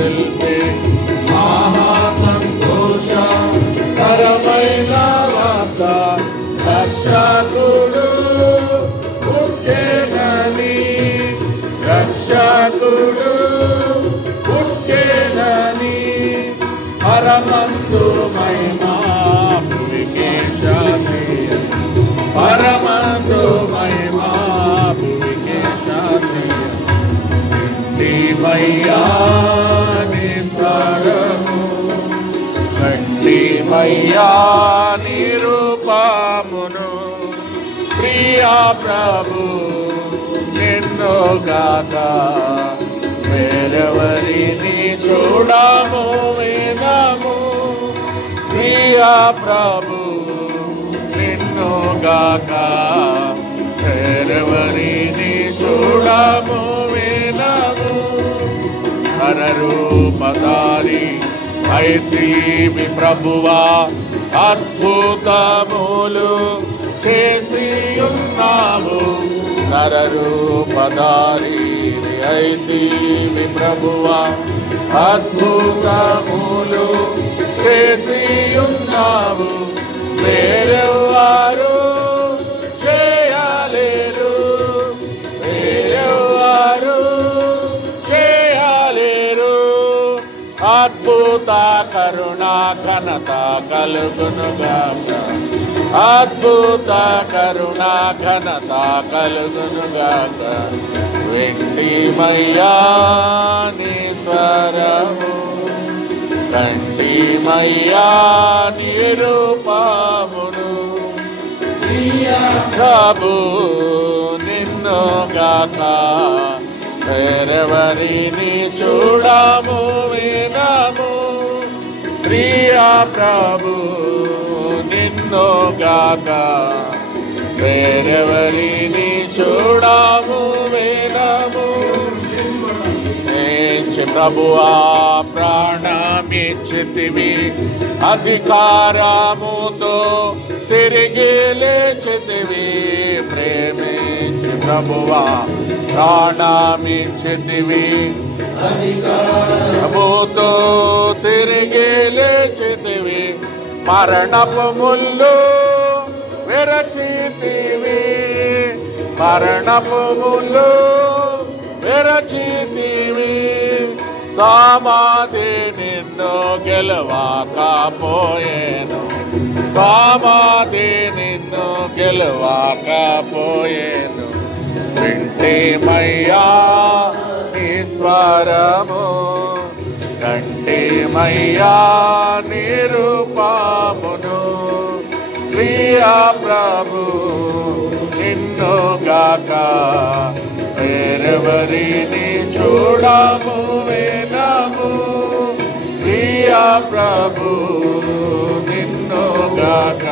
తెలిపే మహా సంతోష కరమైన వార్త రక్షకుడు పుట్టెనని రక్షకుడు పుట్టెనని పరమంతు మహిమా భువికే శాంతి పరమంతు మహిమా భువికే శాంతి మయ్యా నీ స్వరము కంటిమయ్యా నీ రూపమును ప్రియా ప్రభు నిన్ను గాక వేరెవరిని చూడము వినము ప్రియా ప్రభు నిన్ను గాక వేరెవరిని చూడము వినము నరరూపధారి అయితీవి ప్రభువా అద్భుతములు చేసి ఉన్నావు నరరూపధారి అయితీవి ప్రభువా అద్భుతములు చేసి ఉన్నావు వేరెవ్వారు చేయలేరు వేరెవ్వారు చేయలేరు అద్భుత కరుణ ఘనత కలుగునుగాక అద్భుత కరుణ ఘనత కలుగునుగాక వెండిమయ్యా నీ స్వరము కంటిమయ్యా నీ రూపమును ప్రభు నిన్ను గాక వేరెవరిని చూడము వినము ప్రియా ప్రభు నిన్ను గాక వేరెవరిని చూడము వినము ప్రభువా ప్రాణమిచ్చితివి అధికారముతో తిరిగి లేచితివి ప్రేమించి ప్రభువా ప్రాణమిచ్చితివి అధికారముతో తిరిగి లేచితివి మరణపు ముళ్ళు విరచితివి మరణపు ముళ్ళు విరచితివి సమాధి నిన్ను గెలవకపోయేను సమాధి నిన్ను గెలవకపోయేను వింటిమయ్యా నీ స్వరము కంటిమయ్యా నీ రూపమును ప్రియా ప్రభు నిన్ను గాక వేరెవరిని చూడము వినము ప్రియా ప్రభు నిన్ను గాక